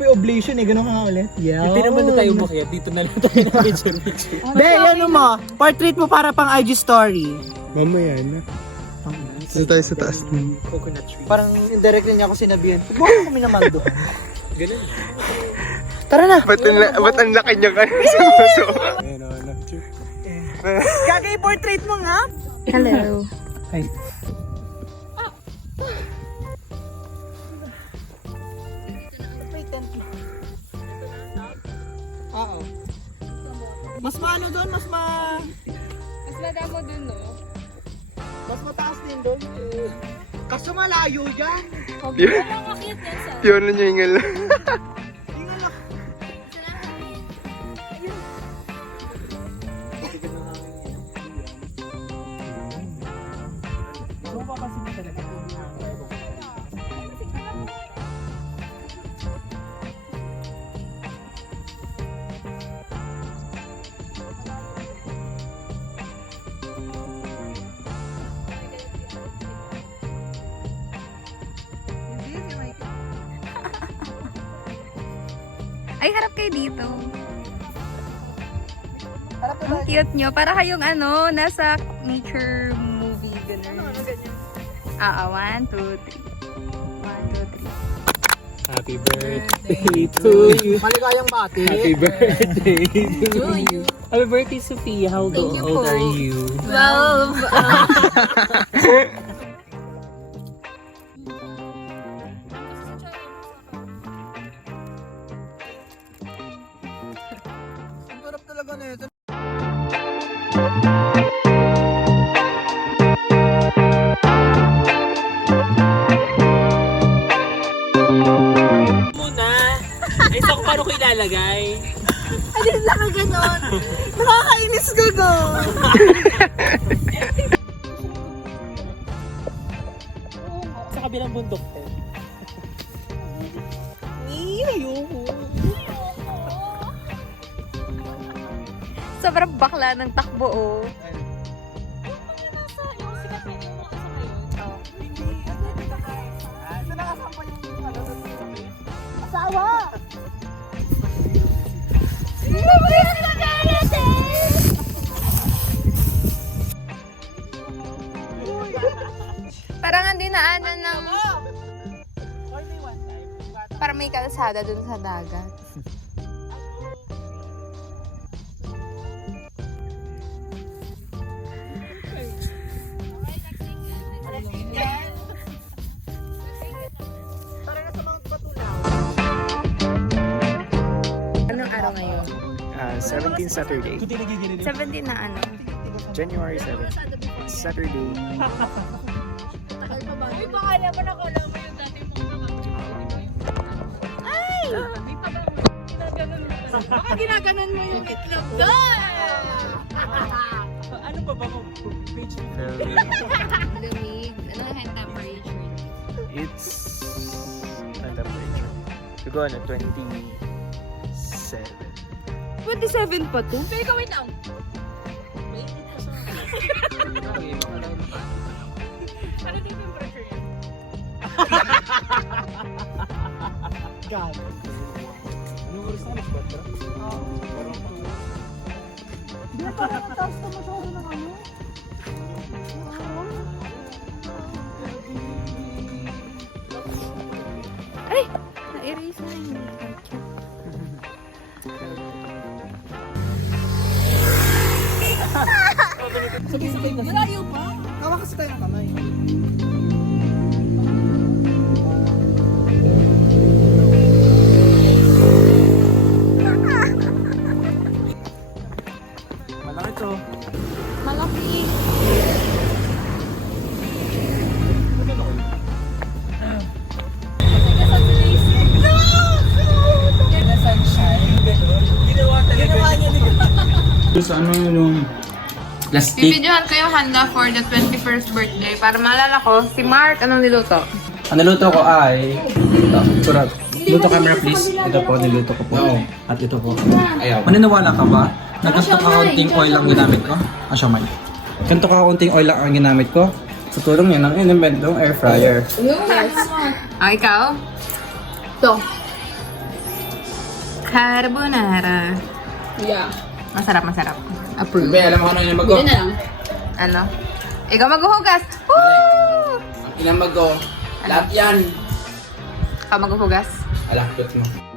Pre-oblation eh, gano'n ka nga ulit. Yeah. Hindi naman na tayo makiat. Dito na lang tayo na picture. Hindi, ano mo, portrait mo para pang IG story. Mamaya na. Dito tayo sa taas. Coconut tree. Parang indirectly niya ako sinabihan, huwag mo ako kami naman doon. Ganun. Tara na! Ba't ang laki niya kayo sa muso? Ayun, ano. Kagay portrait mo nga! Hello. Ay. Oo. Mas maano doon, mas madamo dun, no? mas mataas din doon. Kaso malayo yan. Yun na niya hingal. Tingnan lang. Ay, harap kayo dito. Harap na Ang cute nyo. Para kayong nasa nature movie. Ganun. Ah, 1, 2, 3. 1, 2, 3. Happy birthday to you. Maligayang bati. Happy birthday To you. Happy birthday, Sophia. How Thank you old po. are you? 12. Ang sarap talaga na ito. Muna. Ay, saan ko paano ko ilalagay? Ay, din lang ganon. Nakakainis ko go. Sa kabilang bundok ko. Sobrang bakla ng takbo, oh. Asawa! Parang hindi na ng... Parang may kalsada dun sa dagat. Anong araw ngayon? 17 Saturday. 17 na ano? January 7. Saturday. Uy, baka naman ako alam mo yung dati Ay! Baka ginaganon mo yung itlog doon! Ano pa ba mo? Page Lamig. Ano ang hand temperature? It's ang temperature. Siguro na 27. 27 pa to? Pero wait lang. Ano din yung temperature yan? God. Anong oras na? Mas bata? Hindi na parang ang taas na masyado ng ano. Ay! Na-erase na yung Sabay-sabay kasi. malayo pa? Kawa kasi tayo ng kamay. Malaki to. Malaki. Sa ano yung plastic? Bibidyohan ko yung handa for the 21st birthday para maalala ko si Mark anong niluto. Ang niluto ko ay ito, kurag. Luto camera please. Ito po, niluto ko po. At ito po. Ayaw. Maniniwala ka ba? Na ganito kaunting oil lang ginamit ko? Siomay. Ganito kaunting oil lang ang ginamit ko? Sa tulong yan ang inimbentong air fryer. Ah, ikaw? To. Carbonara. Yeah. Masarap, masarap. Approve. Be, alam mo ano yung mag-go? Hindi na lang. Ano? Ikaw maghuhugas. Woo! Ang inang mag-go. Lahat yan. Ikaw maghuhugas. Alakot mo.